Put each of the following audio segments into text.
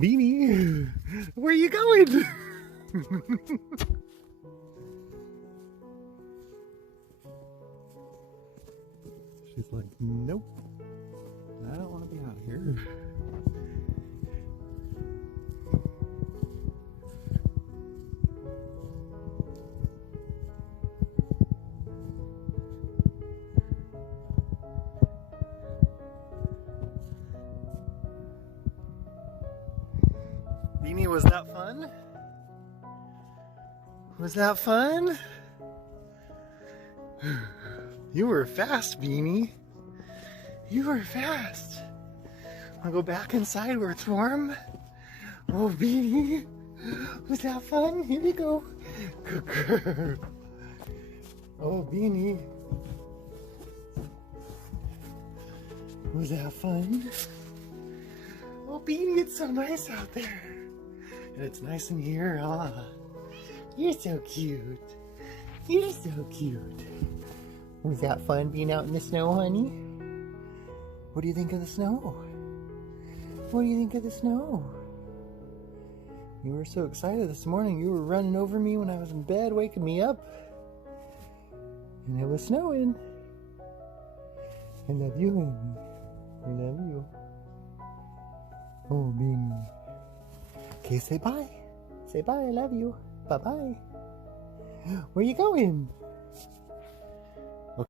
Beanie, where are you going? She's like, nope, I don't want to be out here. Beanie, was that fun? Was that fun? You were fast, Beanie. You were fast. Wanna go back inside where it's warm? Oh, Beanie. Was that fun? Here we go. Good girl. Oh, Beanie. Was that fun? Oh, Beanie, it's so nice out there. And it's nice in here, huh? You're so cute. You're so cute. Was that fun being out in the snow, honey? What do you think of the snow? What do you think of the snow? You were so excited this morning. You were running over me when I was in bed, waking me up. And it was snowing. I love you, honey. I love you. Oh, Beanie. Okay, say bye. Say bye, I love you. Bye-bye. Where you going? Okay.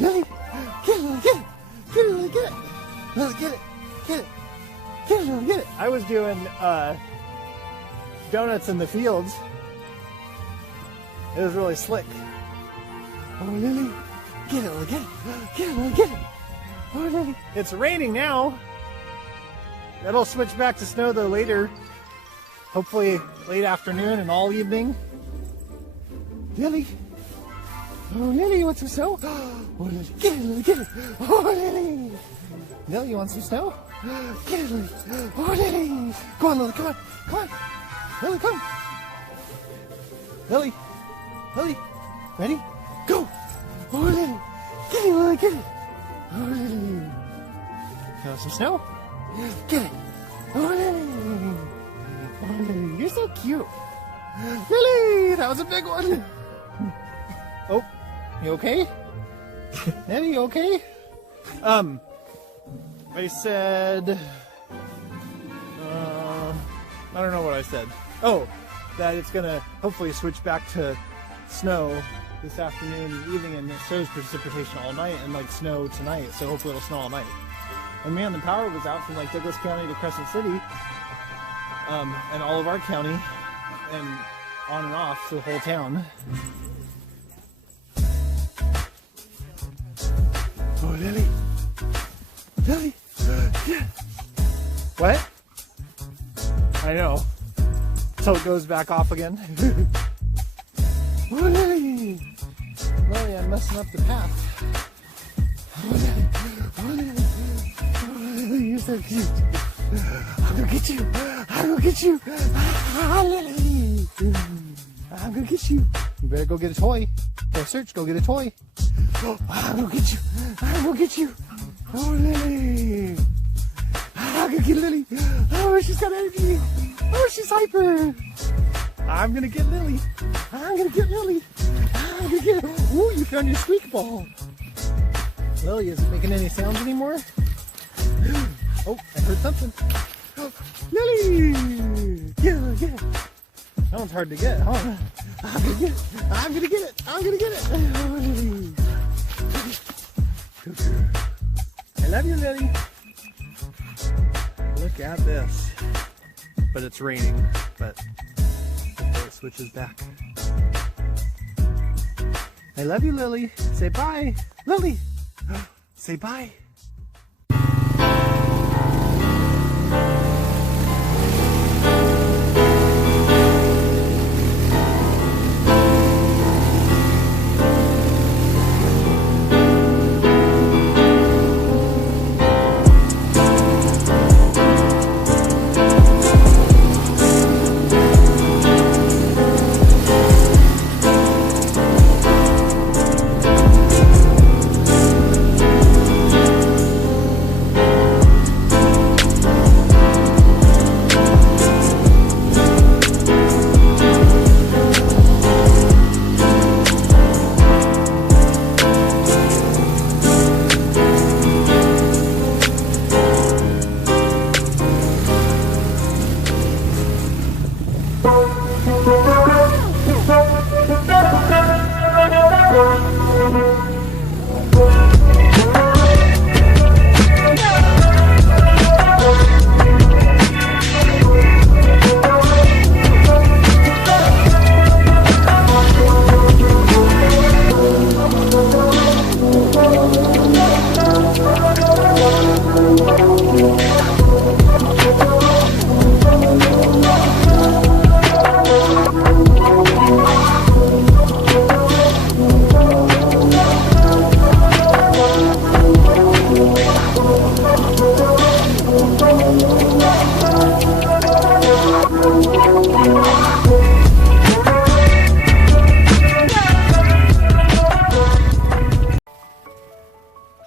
Lily, get it, Lily, get it. Get it, Lily, get it. Lily, get it. Get it. Get it, Lily, get it. I was doing donuts in the fields. It was really slick. Oh, Lily, get it, Lily, get it. Get it, Lily, get it. Oh, Lily. It's raining now. That'll switch back to snow though later. Hopefully late afternoon and all evening. Lily. Oh, Lily, you want some snow? Oh, Lily, get it, Lily, get it. Oh, Lily. Lily, you want some snow? Get it, Lily. Oh, Lily. Come on, Lily, come on. Come on. Lily, come. Lily. Lily. Ready? Go. Oh, Lily. Get it, Lily, get it. Oh, Lily. You want some snow? Get it. Oh, Lily. Oh, Lily, you're so cute. Lily, that was a big one. Oh, you okay? Lily, you okay? I said, I don't know what I said. Oh, that it's gonna hopefully switch back to snow this afternoon and evening, and it shows precipitation all night and like snow tonight, so hopefully it'll snow all night. And man, the power was out from like Douglas County to Crescent City, and all of our county, and on and off to the whole town. Oh, Lily. Lily. Yeah. What? I know. Till it goes back off again. Oh, Lily. Lily, I'm messing up the path. Oh, Lily. Oh, Lily. Oh, Lily, you're so cute. I'm gonna get you. I'm gonna get you. Ah, Lily. I'm gonna get you. You better go get a toy. Go search, go get a toy. Oh, I'm gonna get you. I'm gonna get you. Oh, Lily. I'm gonna get Lily. Oh, she's got energy. Oh, she's hyper. I'm gonna get Lily. I'm gonna get Lily. I'm gonna get her. Ooh, you found your squeak ball. Lily isn't making any sounds anymore. Oh, I heard something. Oh, Lily! Get her, get her. That one's hard to get, huh? I'm gonna get it. I'm gonna get it. I'm gonna get it. Oh, Lily. Good girl. I love you, Lily. Look at this. But it's raining, but before it switches back. I love you, Lily. Say bye. Lily. Say bye.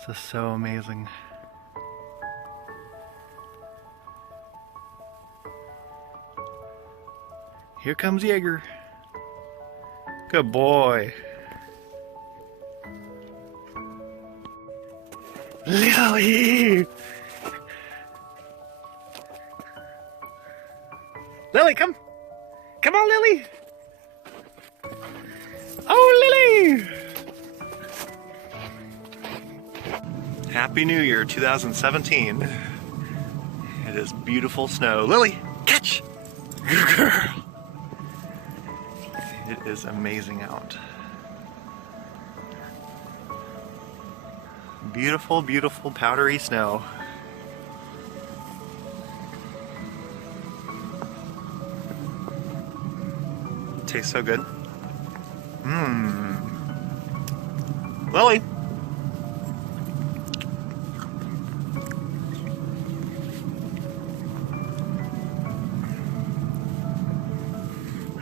This is so amazing. Here comes Jaeger. Good boy. Lily! Lily, come! Come on, Lily! Oh, Lily! Happy New Year 2017. It is beautiful snow. Lily, catch! Good girl. It is amazing out. Beautiful, beautiful powdery snow. Tastes so good. Mmm. Lily.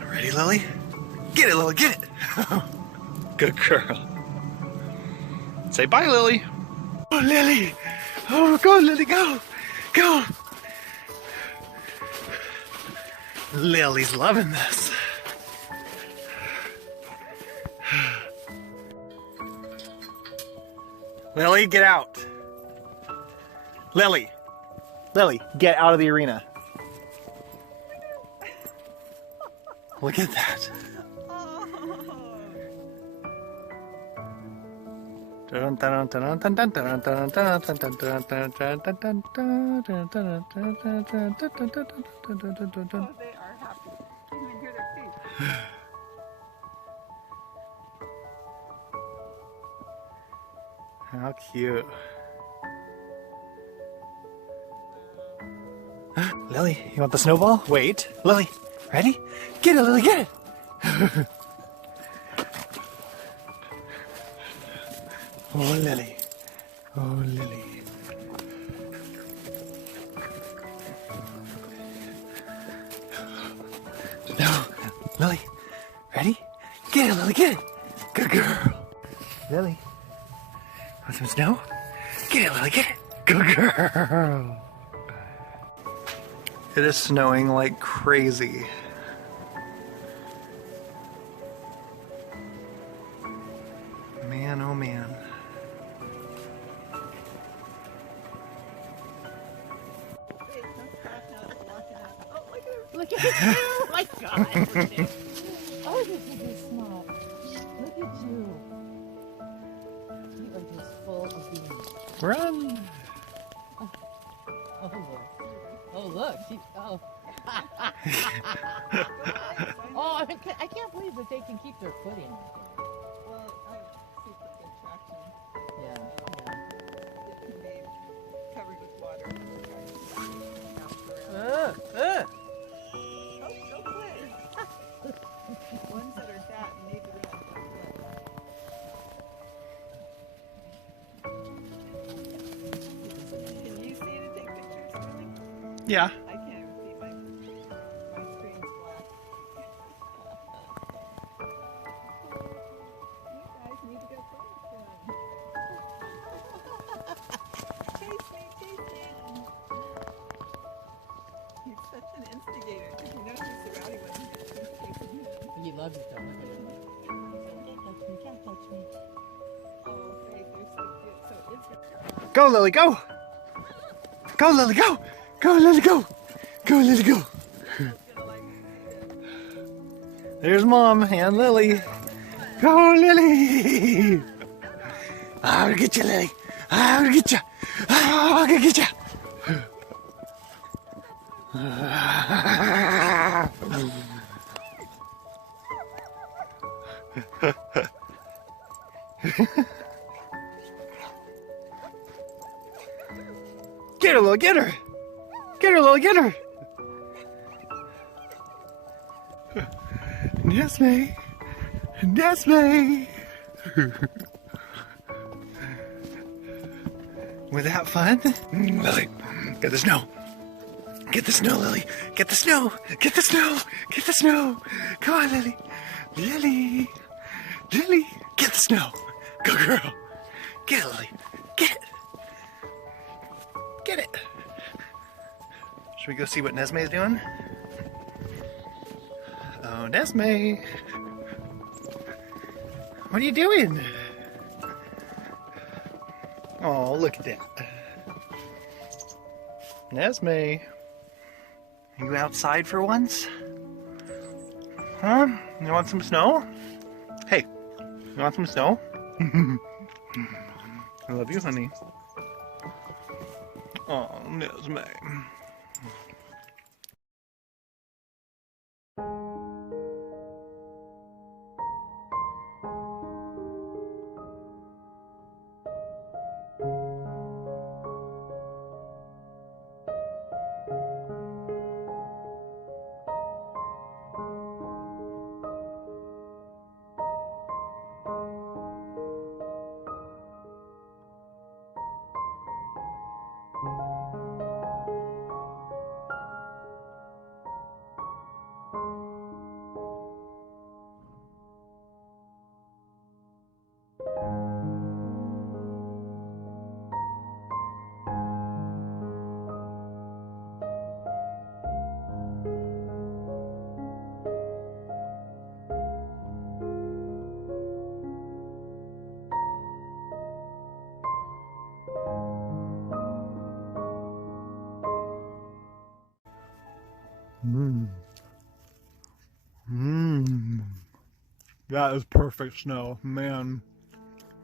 Ready, Lily? Get it, Lily, get it! Good girl. Say bye, Lily. Oh, Lily! Oh, go, Lily, go! Go! Lily's loving this. Lily, get out. Lily. Lily, get out of the arena. Look at that. Oh, they are happy. You can hear their feet. How cute. Lily, you want the snowball? Wait. Lily, ready? Get it, Lily, get it! Oh, Lily. Oh, Lily. No. Lily, ready? Get it, Lily, get it! Good girl. Lily. Want some snow? Get it, Lily, get it! Good girl! It is snowing like crazy. Man, oh man. Look at it! Oh my God! Oh, you're so small. Look at you. You are just full of beans. Run! Oh look! Oh look! Oh! Oh! I can't believe that they can keep their footing. Well, I have super good traction. Yeah. It can be covered with water. Yeah. Oh, don't play. Ones that are fat need the room. Can you see to take pictures, really? Yeah. I can't even see my screen's black. You guys need to go photos then. Chase me, chase me. He's such an instigator. Did you know he's the rowdy one? He's chasing him. He loves it though. Look at him. Can't touch me. Oh, Faith, you're so cute. So it's Go, Lily, go! Go, Lily, go! Go, Lily, go! Go, Lily, go! There's Mom and Lily. Go, Lily! I'm gonna get you, Lily. I'm gonna get you. I'm gonna get you. Get her, Lily, get her! Get her, Lily, get her! Nesme! Nesme! Was that fun? Lily, get the snow. Get the snow, Lily. Get the snow. Get the snow. Get the snow. Come on, Lily. Lily. Lily. Get the snow. Go, girl. Get it, Lily. Get it. Get it. Should we go see what Nesme is doing? Oh, Nesme. What are you doing? Oh, look at that. Nesme. Are you outside for once? Huh? You want some snow? Hey, you want some snow? I love you, honey. Oh, Nesme. Mmm. Mmm. That is perfect snow, man.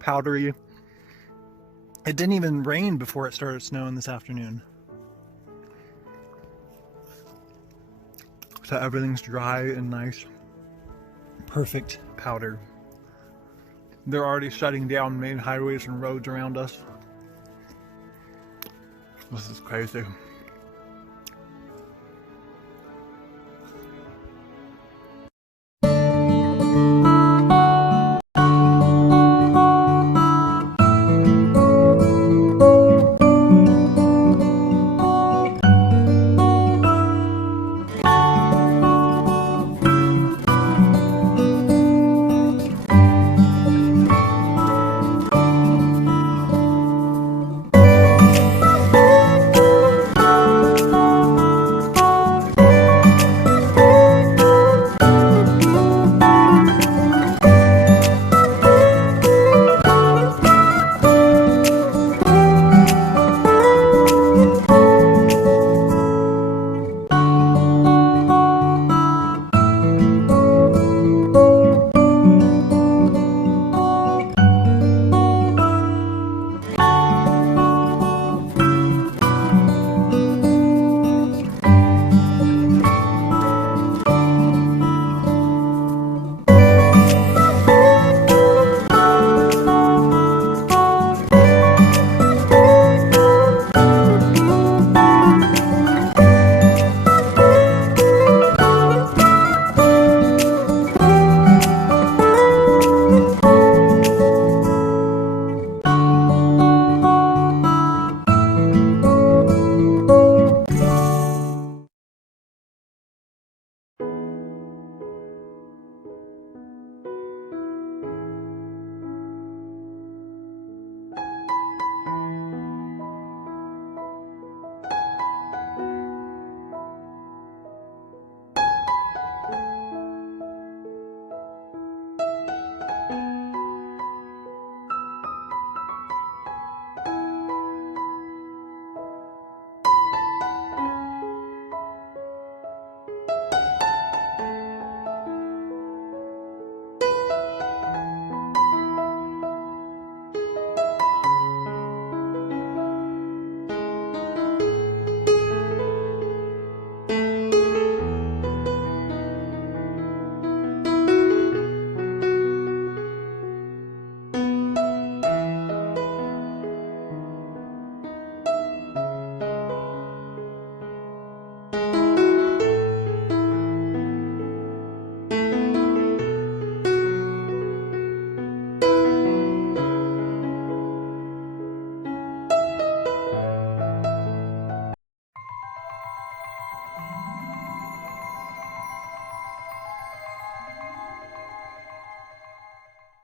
Powdery. It didn't even rain before it started snowing this afternoon. So everything's dry and nice. Perfect powder. They're already shutting down main highways and roads around us. This is crazy.